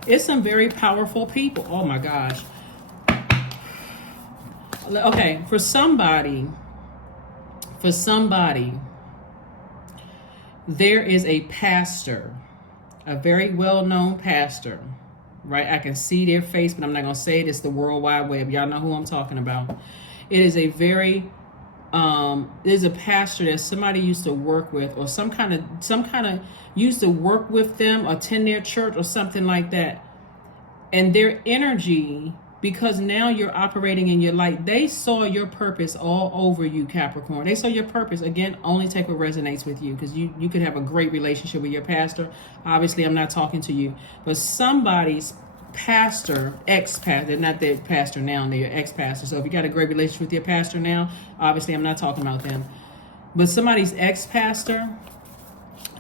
It's some very powerful people. Oh my gosh. Okay, for somebody, there is a pastor, a very well-known pastor, right? I can see their face, but I'm not going to say it. It's the World Wide Web. Y'all know who I'm talking about. It is a very, there's a pastor that somebody used to work with, or some kind of used to work with them, attend their church or something like that. And their energy, because now you're operating in your light, they saw your purpose all over you, Capricorn. They saw your purpose. Again, only take what resonates with you, because you could have a great relationship with your pastor. Obviously, I'm not talking to you. But somebody's pastor, ex-pastor, they're not their pastor now, they're your ex-pastor. So if you got a great relationship with your pastor now, obviously I'm not talking about them. But somebody's ex-pastor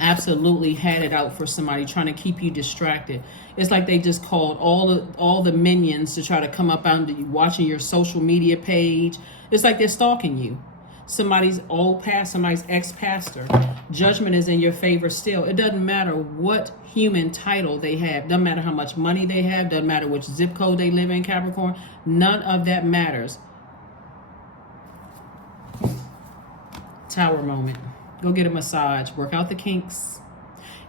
absolutely had it out for somebody, trying to keep you distracted. It's like they just called all the minions to try to come up on you, watching your social media page. It's like they're stalking you. Somebody's old past, somebody's ex-pastor. Judgment is in your favor still. It doesn't matter what human title they have. Doesn't matter how much money they have. Doesn't matter which zip code they live in, Capricorn. None of that matters. Tower moment. Go get a massage. Work out the kinks.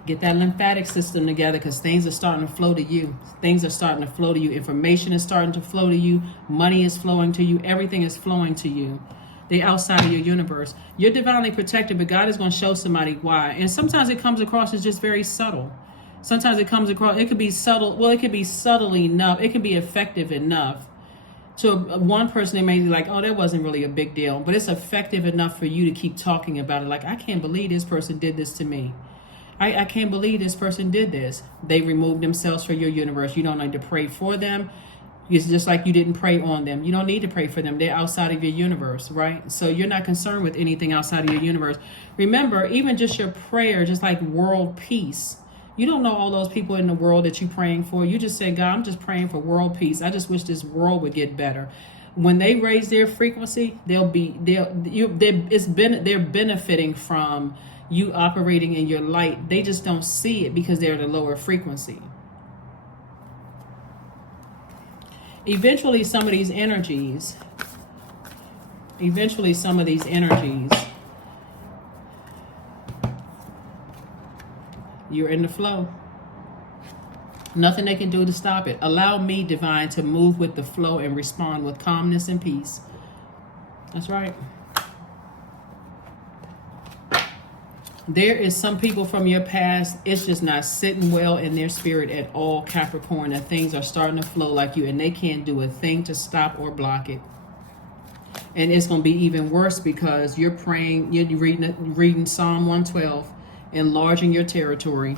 Get that lymphatic system together, because things are starting to flow to you. Things are starting to flow to you. Information is starting to flow to you. Money is flowing to you. Everything is flowing to you. They're outside of your universe. You're divinely protected, but God is going to show somebody why. And sometimes it comes across as just very subtle. Sometimes it comes across, it could be subtle. Well, it could be subtle enough. It could be effective enough. To one person, they may be like, oh, that wasn't really a big deal. But it's effective enough for you to keep talking about it. Like, I can't believe this person did this to me. I can't believe this person did this. They removed themselves from your universe. You don't need to pray for them. It's just like you didn't pray on them. You don't need to pray for them. They're outside of your universe, right? So you're not concerned with anything outside of your universe. Remember, even just your prayer, just like world peace. You don't know all those people in the world that you're praying for. You just say, God, I'm just praying for world peace. I just wish this world would get better. When they raise their frequency, they're benefiting from you operating in your light. They just don't see it because they're at a lower frequency. Eventually, some of these energies, you're in the flow. Nothing they can do to stop it. Allow me, divine, to move with the flow and respond with calmness and peace. That's right. There is some people from your past, it's just not sitting well in their spirit at all, Capricorn, that things are starting to flow like you, and they can't do a thing to stop or block it. And it's going to be even worse because you're praying, you're reading Psalm 112, enlarging your territory.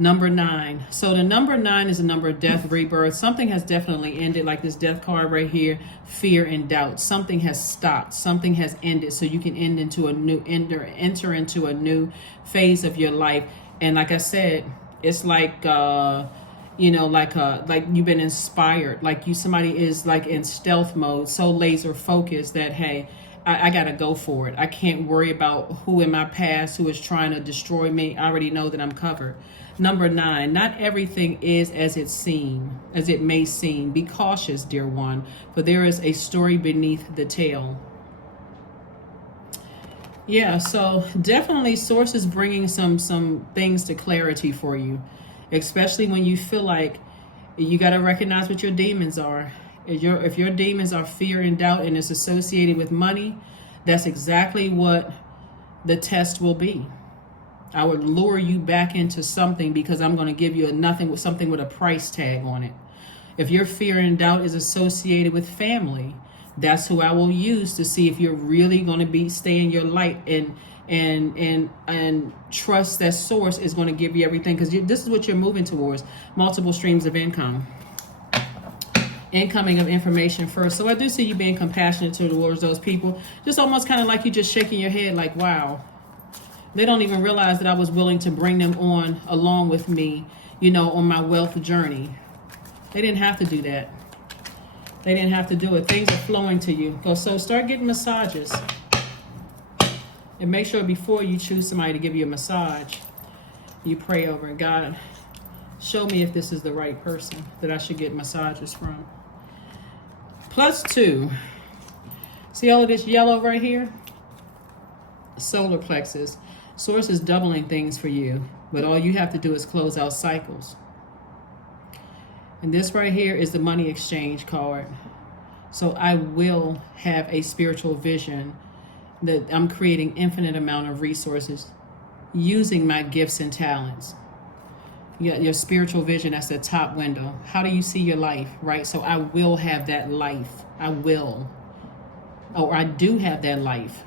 Number 9. So the number 9 is a number of death, rebirth. Something has definitely ended, like this death card right here. Fear and doubt. Something has stopped. Something has ended. So you can enter into a new phase of your life. And like I said, it's like like you've been inspired. Like somebody is like in stealth mode, so laser focused that, hey, I got to go for it. I can't worry about who in my past who is trying to destroy me. I already know that I'm covered. Number 9, not everything is as it may seem. Be cautious, dear one, for there is a story beneath the tale. Yeah, so definitely source is bringing some things to clarity for you, especially when you feel like you got to recognize what your demons are. If your demons are fear and doubt and it's associated with money, That's exactly what the test will be. I would lure you back into something because I'm going to give you a nothing with something with a price tag on it. If your fear and doubt is associated with family, that's who I will use to see if you're really going to stay in your light and trust that source is going to give you everything, because this is what you're moving towards: multiple streams of incoming of information first. So I do see you being compassionate towards those people, just almost kind of like you just shaking your head like, wow, they don't even realize that I was willing to bring them on along with me, on my wealth journey. They didn't have to do that. They didn't have to do it. Things are flowing to you. So start getting massages. And make sure before you choose somebody to give you a massage, you pray over it. God, show me if this is the right person that I should get massages from. +2. See all of this yellow right here? Solar plexus. Source is doubling things for you, but all you have to do is close out cycles. And this right here is the money exchange card. So I will have a spiritual vision that I'm creating infinite amount of resources using my gifts and talents. Your spiritual vision, that's the top window. How do you see your life, right? So I will have that life. I will. Or I do have that life.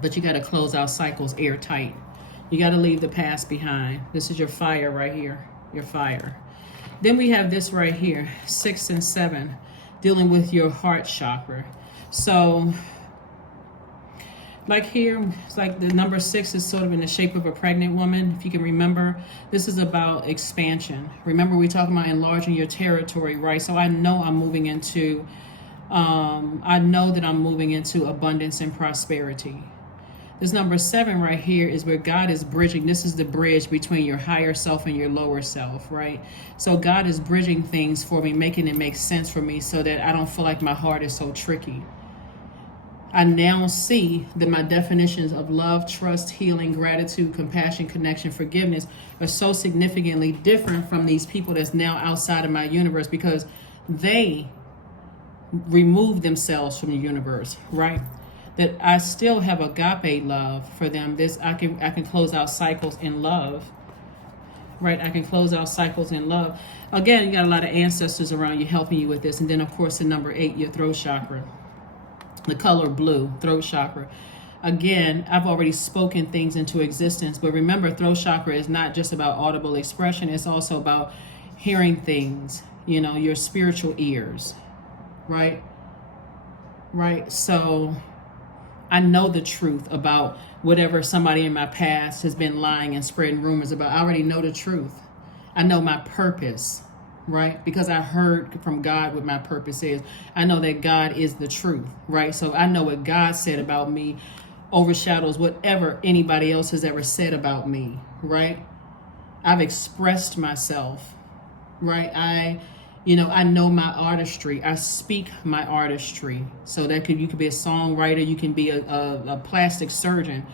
But you got to close out cycles airtight. You got to leave the past behind. This is your fire right here. Your fire. Then we have this right here, 6 and 7, dealing with your heart chakra. So like here, it's like the number 6 is sort of in the shape of a pregnant woman. If you can remember, this is about expansion. Remember, we're talking about enlarging your territory, right? So I know I'm moving into, abundance and prosperity. This number 7 right here is where God is bridging. This is the bridge between your higher self and your lower self, right? So God is bridging things for me, making it make sense for me so that I don't feel like my heart is so tricky. I now see that my definitions of love, trust, healing, gratitude, compassion, connection, forgiveness are so significantly different from these people that's now outside of my universe, because they removed themselves from the universe, right? That I still have agape love for them. I can close out cycles in love, right? I can close out cycles in love. Again, you got a lot of ancestors around you helping you with this. And then, of course, the number 8, your throat chakra. The color blue, throat chakra. Again, I've already spoken things into existence, but remember, throat chakra is not just about audible expression. It's also about hearing things, your spiritual ears, right? Right. So I know the truth about whatever somebody in my past has been lying and spreading rumors about. I already know the truth. I know my purpose. Right? Because I heard from God what my purpose is. I know that God is the truth, right? So I know what God said about me overshadows whatever anybody else has ever said about me, right? I've expressed myself, right? I know my artistry. I speak my artistry. So you could be a songwriter, you can be a plastic surgeon.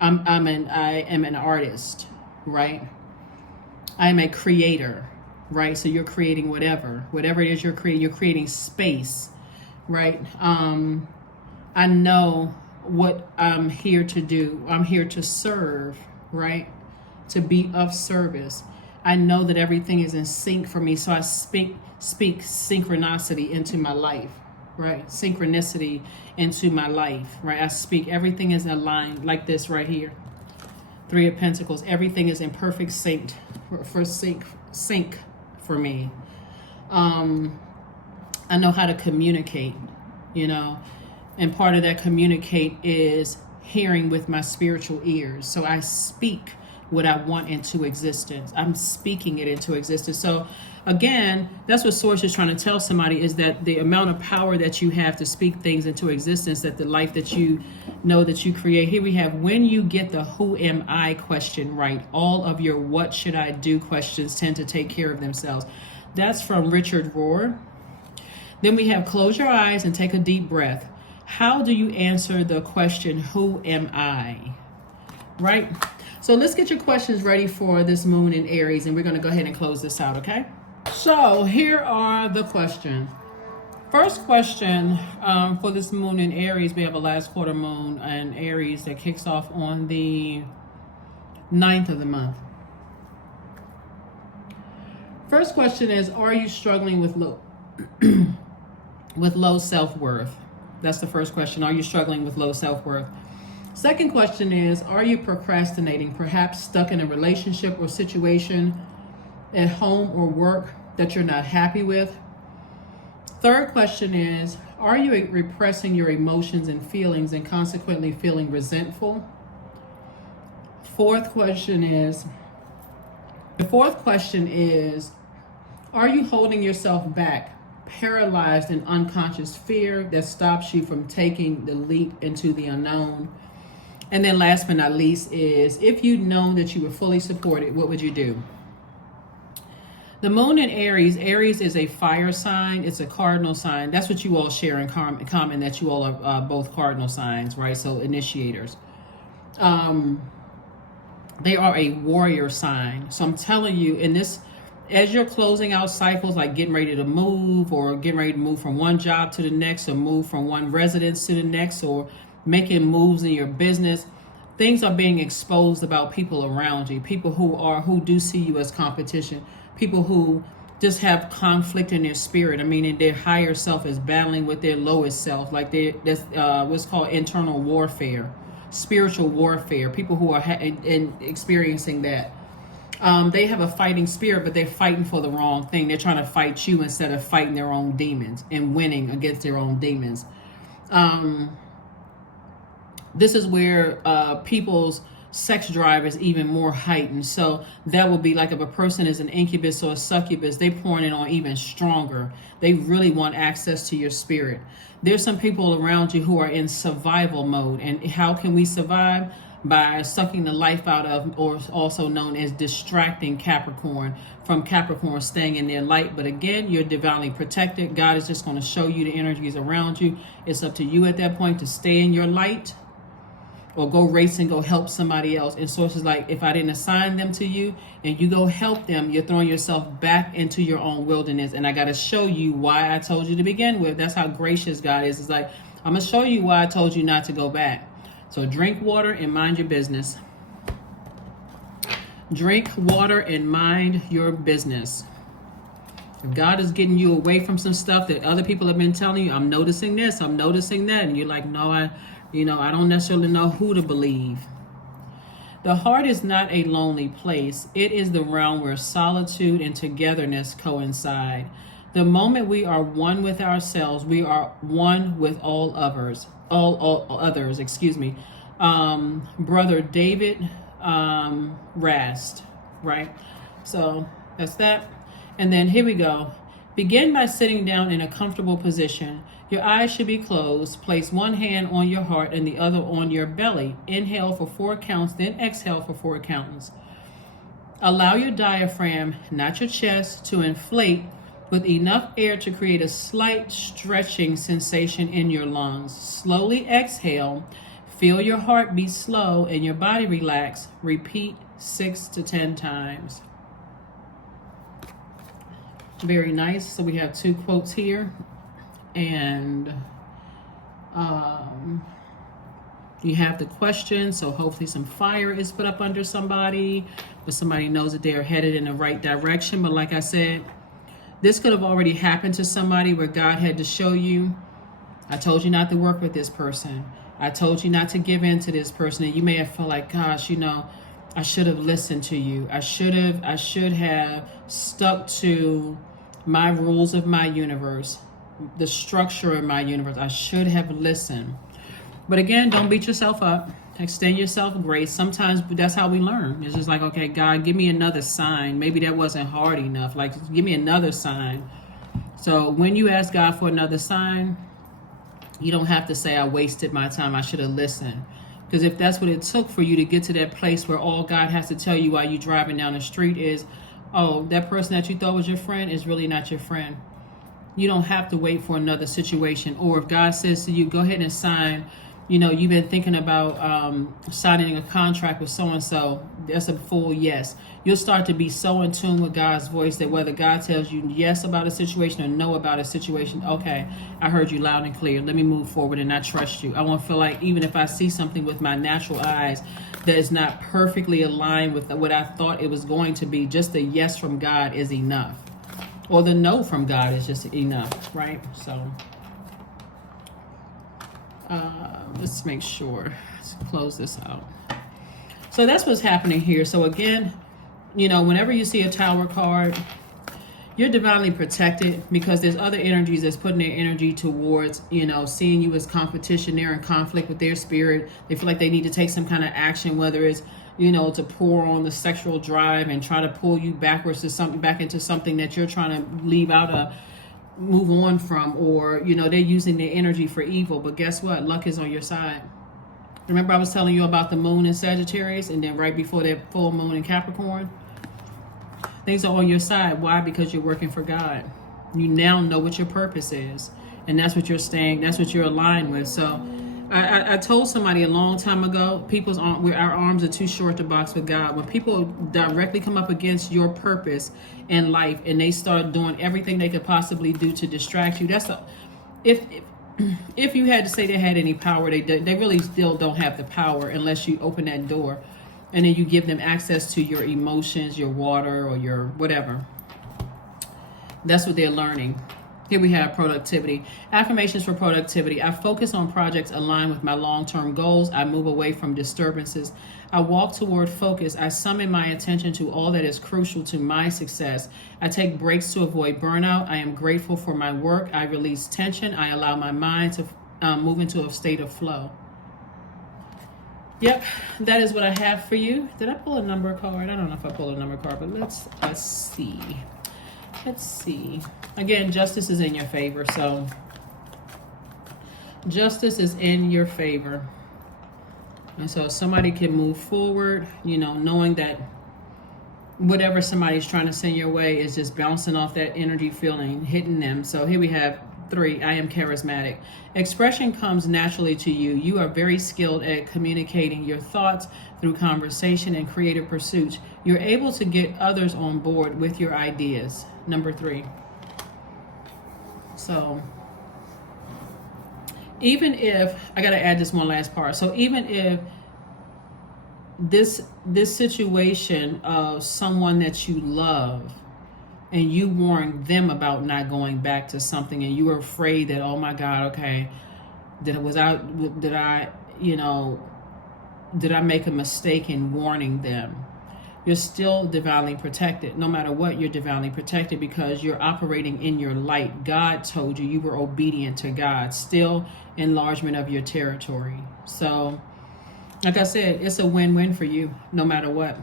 I am an artist, right? I'm a creator. Right, so you're creating whatever it is you're creating space, right? I know what I'm here to do. I'm here to serve, right? To be of service. I know that everything is in sync for me, so I speak synchronicity into my life, right? Synchronicity into my life, right? I speak, everything is aligned like this right here. 3 of Pentacles, everything is in perfect sync for me. I know how to communicate, and part of that communicate is hearing with my spiritual ears. So I speak what I want into existence. I'm speaking it into existence. So again, that's what Source is trying to tell somebody, is that the amount of power that you have to speak things into existence, that the life that you know that you create. Here we have, when you get the who am I question right, all of your what should I do questions tend to take care of themselves. That's from Richard Rohr. Then we have, close your eyes and take a deep breath. How do you answer the question, who am I? Right? So let's get your questions ready for this moon in Aries, and we're going to go ahead and close this out, okay? So here are the questions. First question for this moon in Aries, we have a last quarter moon in Aries that kicks off on the 9th of the month. First question is, are you struggling with low self-worth? That's the first question. Are you struggling with low self-worth? Second question is, are you procrastinating, perhaps stuck in a relationship or situation at home or work that you're not happy with? Third question is, are you repressing your emotions and feelings and consequently feeling resentful? The fourth question is, are you holding yourself back, paralyzed in unconscious fear that stops you from taking the leap into the unknown? And then last but not least is, if you'd known that you were fully supported, what would you do? The moon in Aries, Aries is a fire sign. It's a cardinal sign. That's what you all share in common, that you all are both cardinal signs, right? So initiators. They are a warrior sign. So I'm telling you, in this, as you're closing out cycles, like getting ready to move or getting ready to move from one job to the next, or move from one residence to the next, or making moves in your business, things are being exposed about people around you, people who do see you as competition, people who just have conflict in their spirit. I mean, in their higher self is battling with their lowest self, like that's what's called internal warfare, spiritual warfare. People who are experiencing that. They have a fighting spirit, but they're fighting for the wrong thing. They're trying to fight you instead of fighting their own demons and winning against their own demons. This is where people's sex drive is even more heightened. So that would be like if a person is an incubus or a succubus, they pouring it on even stronger. They really want access to your spirit. There's some people around you who are in survival mode. And how can we survive? By sucking the life out of, or also known as distracting Capricorn from Capricorn staying in their light. But again, you're divinely protected. God is just going to show you the energies around you. It's up to you at that point to stay in your light, or go race and go help somebody else. And so it's like, if I didn't assign them to you and you go help them, you're throwing yourself back into your own wilderness. And I got to show you why I told you to begin with. That's how gracious God is. It's like, I'm going to show you why I told you not to go back. So drink water and mind your business. Drink water and mind your business. If God is getting you away from some stuff that other people have been telling you, I'm noticing this, I'm noticing that, and you're like, no, I don't necessarily know who to believe. The heart is not a lonely place. It is the realm where solitude and togetherness coincide. The moment we are one with ourselves, we are one with all others. Brother David Rast, right? So that's that. And then here we go. Begin by sitting down in a comfortable position. Your eyes should be closed. Place one hand on your heart and the other on your belly. Inhale for 4 counts, then exhale for 4 counts. Allow your diaphragm, not your chest, to inflate with enough air to create a slight stretching sensation in your lungs. Slowly exhale. Feel your heart beat slow and your body relax. Repeat 6 to 10 times. Very nice. So we have 2 quotes here. And you have the question. So hopefully some fire is put up under somebody, but somebody knows that they're headed in the right direction. But like I said, this could have already happened to somebody where God had to show you, I told you not to work with this person. I told you not to give in to this person. And you may have felt like, gosh, I should have listened to you. I should have stuck to my rules of my universe, the structure of my universe. I should have listened. But again, don't beat yourself up. Extend yourself grace. Sometimes that's how we learn. It's just like, okay, God, give me another sign. Maybe that wasn't hard enough. Like, give me another sign. So when you ask God for another sign, you don't have to say, I wasted my time, I should have listened. Because if that's what it took for you to get to that place where all God has to tell you while you're driving down the street is, oh, that person that you thought was your friend is really not your friend. You don't have to wait for another situation. Or if God says to you, go ahead and sign You know, you've been thinking about signing a contract with so-and-so. That's a full yes. You'll start to be so in tune with God's voice that whether God tells you yes about a situation or no about a situation, okay, I heard you loud and clear. Let me move forward and I trust you. I won't feel like even if I see something with my natural eyes that is not perfectly aligned with what I thought it was going to be, just the yes from God is enough. Or the no from God is just enough, right? So let's make sure. Let's close this out. So that's what's happening here. So again, you know, whenever you see a Tower card, you're divinely protected because there's other energies that's putting their energy towards, you know, seeing you as competition. They're in conflict with their spirit. They feel like they need to take some kind of action, whether it's, you know, to pour on the sexual drive and try to pull you backwards to something, back into something that you're trying to leave out of, move on from, or, you know, they're using their energy for evil. But guess what? Luck is on your side. Remember I was telling you about the moon in Sagittarius and then right before that full moon in Capricorn? Things are on your side. Why? Because you're working for God. You now know what your purpose is. And that's what you're staying, that's what you're aligned with. So I told somebody a long time ago, our arms are too short to box with God. When people directly come up against your purpose in life and they start doing everything they could possibly do to distract you, if you had to say they had any power, they really still don't have the power unless you open that door and then you give them access to your emotions, your water, or your whatever. That's what they're learning. Here we have productivity. Affirmations for productivity. I focus on projects aligned with my long-term goals. I move away from disturbances. I walk toward focus. I summon my attention to all that is crucial to my success. I take breaks to avoid burnout. I am grateful for my work. I release tension. I allow my mind to move into a state of flow. Yep, that is what I have for you. Did I pull a number card? I don't know if I pulled a number card, but let's see. Let's see. Again, justice is in your favor. So justice is in your favor. And so somebody can move forward, you know, knowing that whatever somebody's trying to send your way is just bouncing off that energy feeling, hitting them. So here we have 3, I am charismatic. Expression comes naturally to you. You are very skilled at communicating your thoughts through conversation and creative pursuits. You're able to get others on board with your ideas. Number 3. So even if, I got to add this one last part. So even if this situation of someone that you love and you warned them about not going back to something and you were afraid that, oh my God, okay, did I make a mistake in warning them? You're still divinely protected. No matter what, you're divinely protected because you're operating in your light. God told you were obedient to God. Still enlargement of your territory. So, like I said, it's a win-win for you no matter what.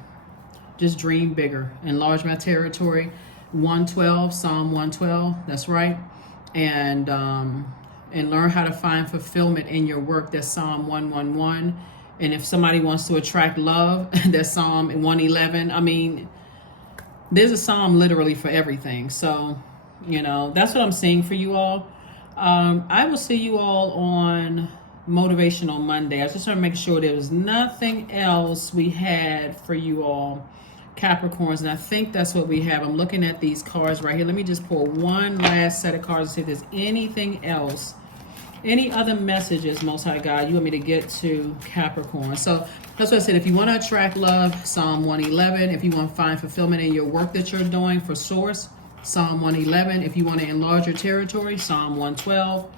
Just dream bigger. Enlarge my territory. 112, Psalm 112, that's right. And learn how to find fulfillment in your work. That's Psalm 111. And if somebody wants to attract love, that's Psalm 111. I mean, there's a psalm literally for everything. So, you know, that's what I'm seeing for you all. I will see you all on Motivational Monday. I just want to make sure there was nothing else we had for you all, Capricorns. And I think that's what we have. I'm looking at these cards right here. Let me just pull one last set of cards and see if there's anything else. Any other messages, Most High God, you want me to get to Capricorn? So that's what I said. If you want to attract love, Psalm 111. If you want to find fulfillment in your work that you're doing for source, Psalm 111. If you want to enlarge your territory, Psalm 112.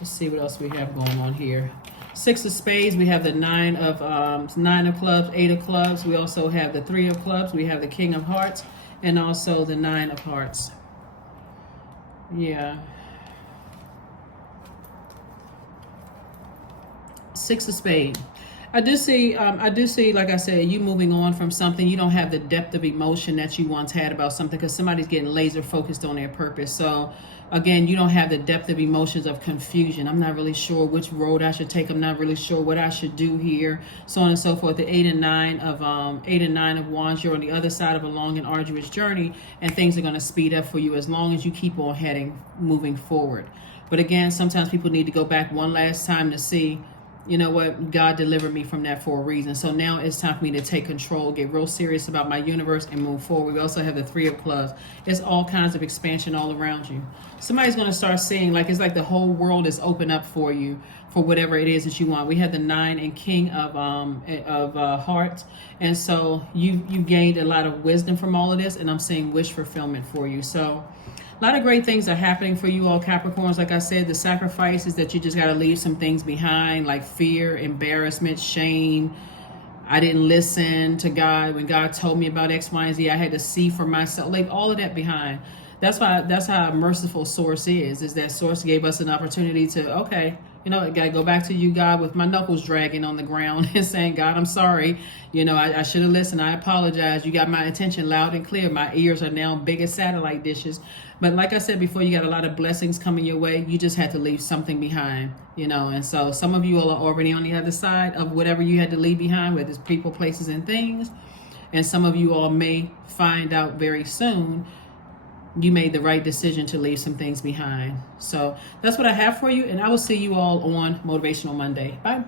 Let's see what else we have going on here. 6 of spades, we have the 9 of clubs, 8 of clubs. We also have the 3 of clubs. We have the king of hearts and also the 9 of hearts. Yeah. 6 of spades. I do see, like I said, you moving on from something. You don't have the depth of emotion that you once had about something because somebody's getting laser focused on their purpose. So again, you don't have the depth of emotions of confusion. I'm not really sure which road I should take. I'm not really sure what I should do here, so on and so forth. The 8 and 9 of wands, you're on the other side of a long and arduous journey, and things are going to speed up for you as long as you keep on moving forward. But again, sometimes people need to go back one last time to see, you know what, God delivered me from that for a reason. So now it's time for me to take control, get real serious about my universe, and move forward. We also have the 3 of clubs. It's all kinds of expansion all around you. Somebody's going to start seeing, like, it's like the whole world is open up for you for whatever it is that you want. We have the 9 and king of hearts. And so you gained a lot of wisdom from all of this, and I'm seeing wish fulfillment for you. So a lot of great things are happening for you all Capricorns. Like I said, the sacrifice is that you just got to leave some things behind, like fear, embarrassment, shame. I didn't listen to God when God told me about X, Y, and Z. I had to see for myself. Leave all of that behind. That's how a merciful source is that source gave us an opportunity to, okay, you know, I got to go back to you, God, with my knuckles dragging on the ground and saying, God, I'm sorry. You know, I should have listened. I apologize. You got my attention loud and clear. My ears are now big as satellite dishes. But like I said before, you got a lot of blessings coming your way. You just had to leave something behind, you know. And so some of you all are already on the other side of whatever you had to leave behind, whether it's people, places, and things. And some of you all may find out very soon you made the right decision to leave some things behind. So that's what I have for you, and I will see you all on Motivational Monday. Bye.